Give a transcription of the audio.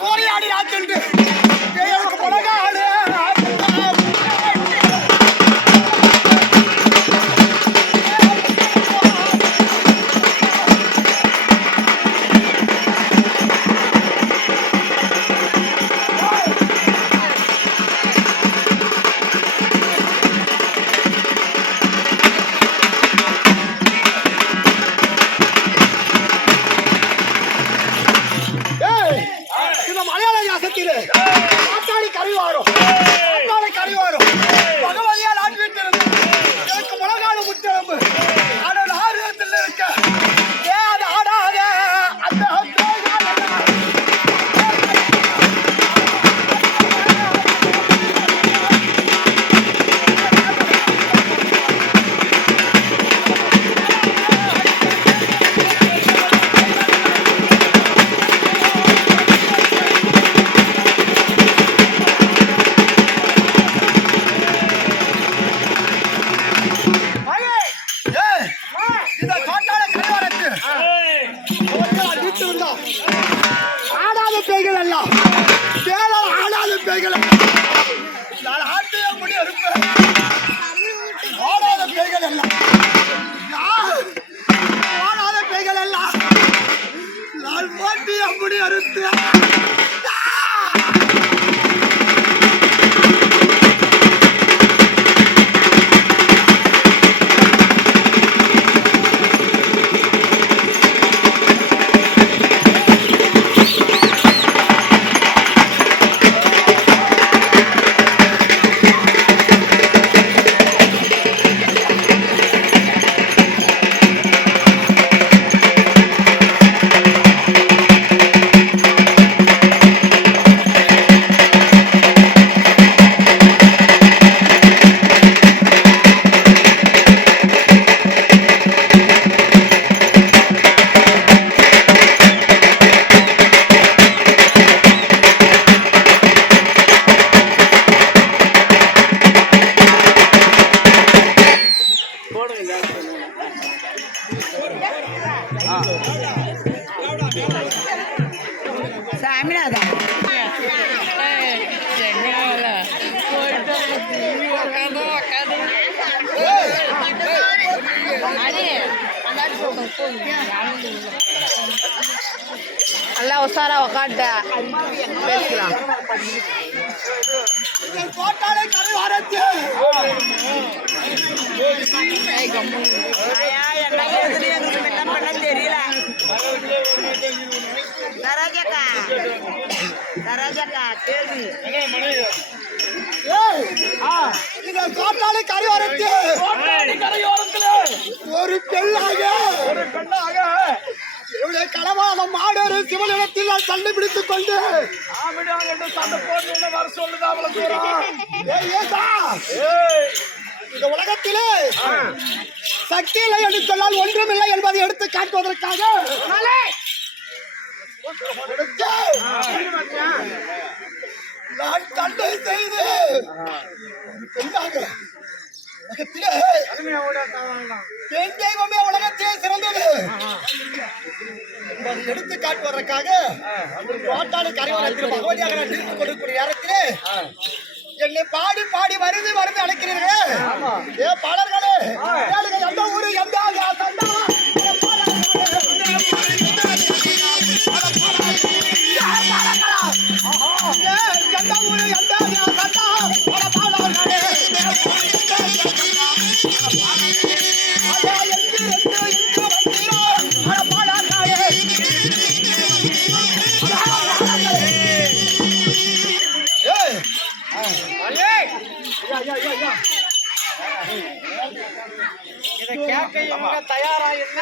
கோரியாடி ஆச்சு உலக ஆடு பகவதியால் ஆற்றிவிட்டிருந்த எனக்கு முழங்கால முத்தரம்பு ஆனால் ஆர்வத்தில் இருக்க அது ஆடாத அந்த ஆடாத பேய்கள் எல்லாம் ஆடாத பேய்கள் நான் ஆட்டையே முடி இருப்பேன் ஆடாத பேய்கள் எல்லாம் ஆடாத பேய்கள் எல்லாம் நான் போட்டி அப்படி அறுத்தேன் சாமிநாதன் நல்லா உசாரா உக்காட்ட பேசலாம் தெரியல ஒரு பெண்ணாக களவாதம் மாடரு சிவனிடத்தில் சண்டை பிடித்துக் கொண்டு சண்டை போட்டு வர சொல்லுது இந்த உலகத்திலே சக்தி இல்லை என்று சொன்னால் ஒன்றுமில்லை என்பதை எடுத்து காட்டுவதற்காக நான் சண்டை செய்து உலகத்திலே பெண் தெய்வமே உலகத்திலே சிறந்தது எடுத்து காட்டுவதற்காக கோட்டாளி கரையோரத்தில் பகவதியாக நான் கொடுக்கக்கூடிய நேரத்திலே என்னை பாடி பாடி வருது அழைக்கிறீர்களே ஏ பாடல்களே எந்த ஊரு எந்த இதை கேட்க இவங்க தயாரா என்ன